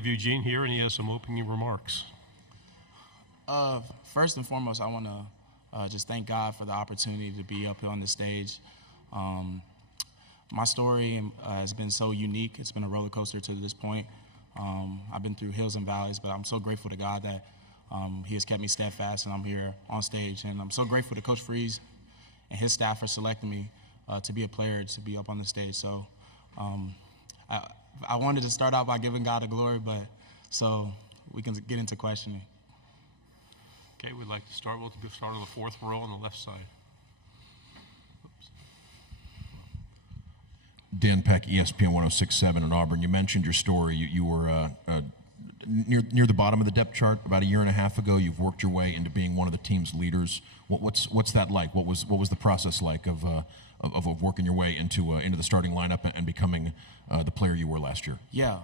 have Eugene here, and he has some opening remarks. First and foremost, I want to just thank God for the opportunity to be up here on the stage. My story has been so unique. It's been a roller coaster to this point. I've been through hills and valleys, but I'm so grateful to God that He has kept me steadfast, and I'm here on stage. And I'm so grateful to Coach Freeze and his staff for selecting me to be a player, to be up on the stage. So I wanted to start out by giving God the glory, but so we can get into questioning. Okay, we'd like to start. We'll start on the fourth row on the left side. Dan Peck, ESPN 106.7 in Auburn. You mentioned your story. You were near the bottom of the depth chart about a year and a half ago. You've worked your way into being one of the team's leaders. What's that like? What was the process like of working your way into the starting lineup and becoming the player you were last year? Yeah,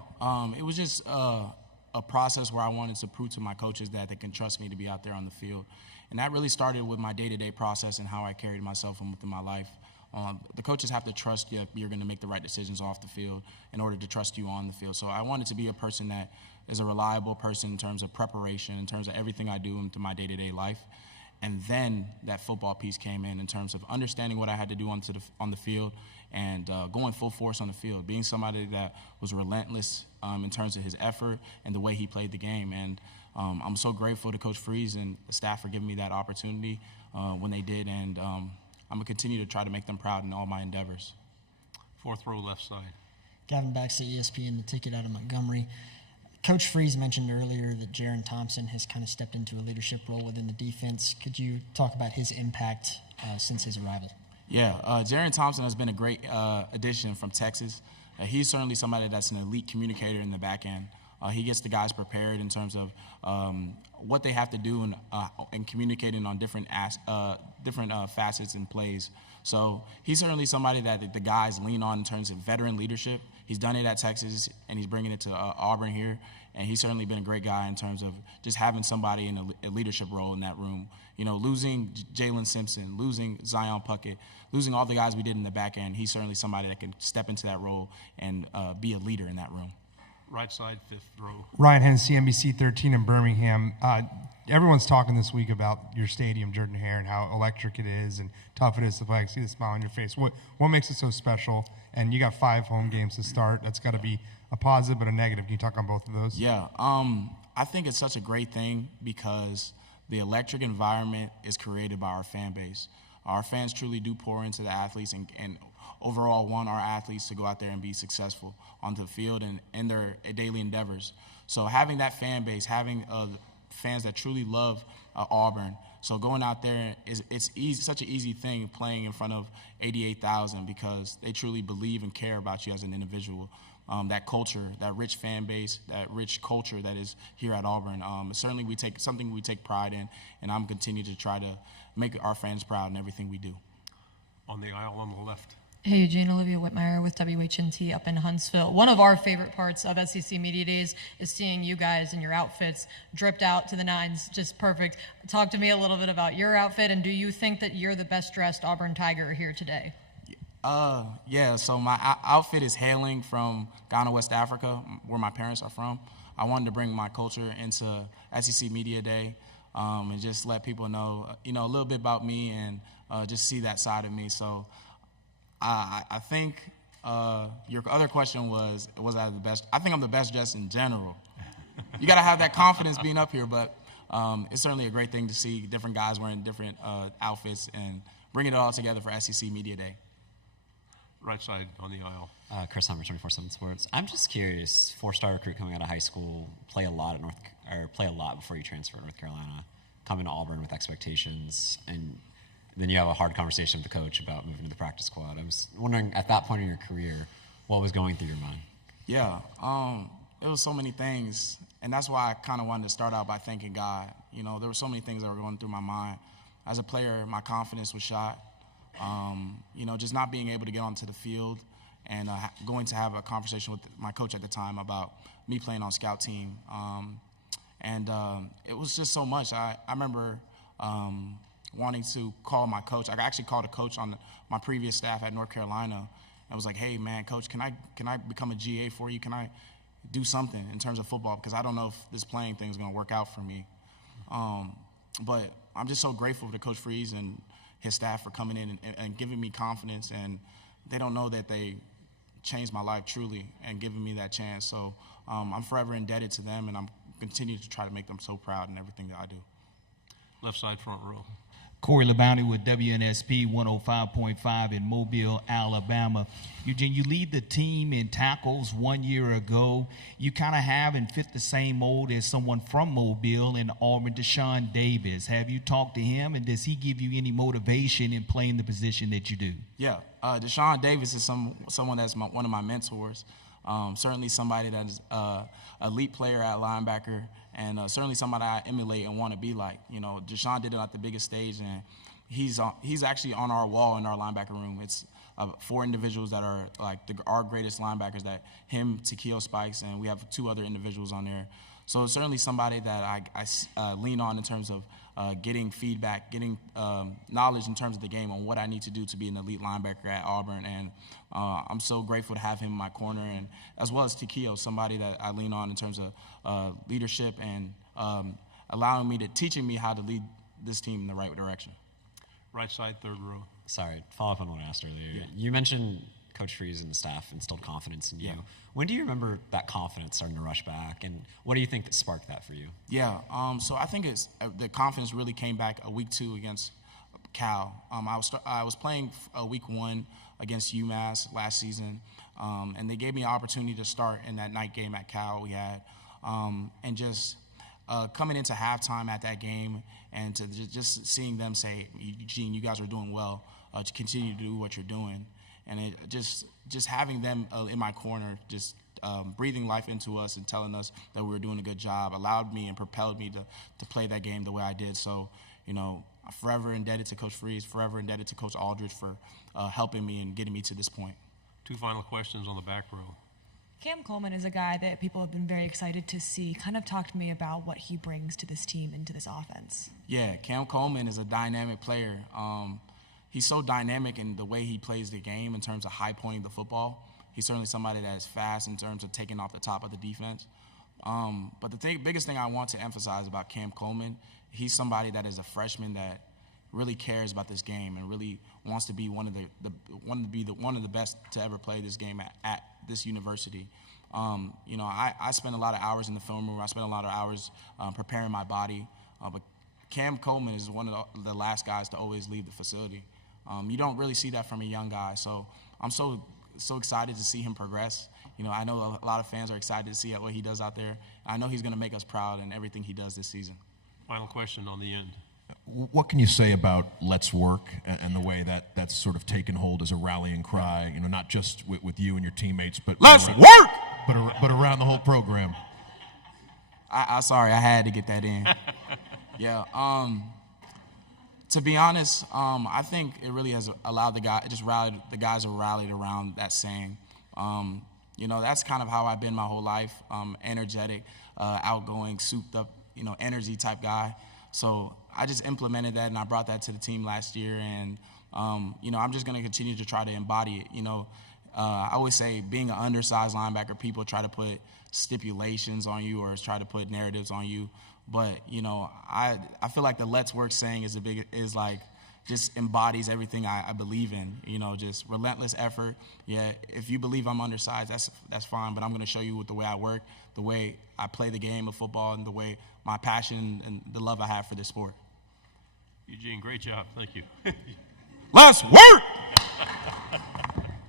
it was just a process where I wanted to prove to my coaches that they can trust me to be out there on the field, and that really started with my day-to-day process and how I carried myself within my life. The coaches have to trust you. You're going to make the right decisions off the field in order to trust you on the field. So I wanted to be a person that is a reliable person in terms of preparation, in terms of everything I do into my day-to-day life. And then that football piece came in terms of understanding what I had to do on the field and going full force on the field, being somebody that was relentless in terms of his effort and the way he played the game. And I'm so grateful to Coach Freeze and the staff for giving me that opportunity when they did. And I'm going to continue to try to make them proud in all my endeavors. Fourth row, left side. Gavin Baxter, ESPN, the ticket out of Montgomery. Coach Freeze mentioned earlier that Jaron Thompson has kind of stepped into a leadership role within the defense. Could you talk about his impact since his arrival? Yeah, Jaron Thompson has been a great addition from Texas. He's certainly somebody that's an elite communicator in the back end. He gets the guys prepared in terms of what they have to do and communicating on different facets and plays. So he's certainly somebody that the guys lean on in terms of veteran leadership. He's done it at Texas, and he's bringing it to Auburn here. And he's certainly been a great guy in terms of just having somebody in a leadership role in that room. You know, losing Jalen Simpson, losing Zion Puckett, losing all the guys we did in the back end, he's certainly somebody that can step into that role and be a leader in that room. Right side, fifth row. Ryan Hennessy, NBC 13 in Birmingham. Everyone's talking this week about your stadium, Jordan-Hare, and how electric it is and tough it is to play. I see the smile on your face. What makes it so special? And you got 5 home games to start. That's got to be a positive but a negative. Can you talk on both of those? Yeah, I think it's such a great thing because the electric environment is created by our fan base. Our fans truly do pour into the athletes and overall want our athletes to go out there and be successful on the field and in their daily endeavors. So having that fan base, having fans that truly love Auburn, so going out there it's easy, such an easy thing playing in front of 88,000 because they truly believe and care about you as an individual. That culture, that rich fan base, that rich culture that is here at Auburn. Certainly we take pride in, and I'm continuing to try to make our fans proud in everything we do. On the aisle on the left. Hey, Eugene, Olivia Whitmire with WHNT up in Huntsville. One of our favorite parts of SEC Media Days is seeing you guys in your outfits dripped out to the nines, just perfect. Talk to me a little bit about your outfit, and do you think that you're the best dressed Auburn Tiger here today? Yeah, so my outfit is hailing from Ghana, West Africa, where my parents are from. I wanted to bring my culture into SEC Media Day and just let people know, a little bit about me and just see that side of me. So I think your other question was I the best? I think I'm the best dressed in general. You got to have that confidence being up here, but it's certainly a great thing to see different guys wearing different outfits and bring it all together for SEC Media Day. Right side on the aisle. Chris Hummer, 24/7 Sports. I'm just curious, 4-star recruit coming out of high school, play a lot before you transfer to North Carolina, come into Auburn with expectations, and then you have a hard conversation with the coach about moving to the practice squad. I was wondering, at that point in your career, what was going through your mind? Yeah, it was so many things, and that's why I kind of wanted to start out by thanking God. There were so many things that were going through my mind. As a player, my confidence was shot. Just not being able to get onto the field and going to have a conversation with my coach at the time about me playing on scout team. It was just so much. I remember wanting to call my coach. I actually called a coach on my previous staff at North Carolina. I was like, "Hey, man, coach, can I become a GA for you? do something in terms of football, because I don't know if this playing thing is going to work out for me. But I'm just so grateful to Coach Freeze and his staff for coming in and giving me confidence, and they don't know that they changed my life truly and giving me that chance. So I'm forever indebted to them, and I'm continuing to try to make them so proud in everything that I do. Left side, front row. Corey LeBounty with WNSP 105.5 in Mobile, Alabama. Eugene, you lead the team in tackles 1 year ago. You kind of have and fit the same mold as someone from Mobile in Auburn, Deshaun Davis. Have you talked to him, and does he give you any motivation in playing the position that you do? Yeah, Deshaun Davis is someone that's one of my mentors. Certainly somebody that is elite player at linebacker, and certainly somebody I emulate and want to be like. You know, Deshaun did it at the biggest stage, and he's actually on our wall in our linebacker room. It's 4 individuals that are like our greatest linebackers, that him, Takeo Spikes, and we have 2 other individuals on there. So it's certainly somebody that I lean on in terms of getting feedback, getting knowledge in terms of the game on what I need to do to be an elite linebacker at Auburn. And I'm so grateful to have him in my corner, and as well as Takeo, somebody that I lean on in terms of leadership and teaching me how to lead this team in the right direction. Right side, third row. Sorry, follow up on what I asked earlier. Yeah. You mentioned Coach Freeze and the staff instilled confidence in you. Yeah. When do you remember that confidence starting to rush back, and what do you think that sparked that for you? Yeah, so I think it's the confidence really came back week 2 against Cal. I was playing week 1 against UMass last season, and they gave me an opportunity to start in that night game at Cal we had, and just coming into halftime at that game and to just seeing them say, Eugene, you guys are doing well, to continue to do what you're doing. And it just having them in my corner, just breathing life into us and telling us that we were doing a good job allowed me and propelled me to play that game the way I did. So, you know, I'm forever indebted to Coach Freeze, forever indebted to Coach Aldridge for helping me and getting me to this point. 2 final questions on the back row. Cam Coleman is a guy that people have been very excited to see. Kind of talk to me about what he brings to this team and to this offense. Yeah, Cam Coleman is a dynamic player. He's so dynamic in the way he plays the game in terms of high-pointing the football. He's certainly somebody that is fast in terms of taking off the top of the defense. But the biggest thing I want to emphasize about Cam Coleman, he's somebody that is a freshman that really cares about this game and really wants to be one of the best to ever play this game at this university. You know, I spend a lot of hours in the film room. I spend a lot of hours preparing my body. But Cam Coleman is one of the last guys to always leave the facility. You don't really see that from a young guy, so I'm so excited to see him progress. You know, I know a lot of fans are excited to see what he does out there. I know he's going to make us proud in everything he does this season. Final question on the end. What can you say about Let's Work and the way that's sort of taken hold as a rallying cry, you know, not just with you and your teammates, but Let's work! But around the whole program? Sorry, I had to get that in. Yeah. To be honest, I think it really has allowed the guys have rallied around that saying. You know, that's kind of how I've been my whole life. Energetic, outgoing, souped up, you know, energy type guy. So I just implemented that, and I brought that to the team last year. And, you know, I'm just going to continue to try to embody it. You know, I always say being an undersized linebacker, people try to put stipulations on you or try to put narratives on you. But, you know, I feel like the Let's Work saying is like just embodies everything I believe in. You know, just relentless effort. Yeah, if you believe I'm undersized, that's fine. But I'm going to show you with the way I work, the way I play the game of football, and the way my passion and the love I have for this sport. Eugene, great job. Thank you. Let's work!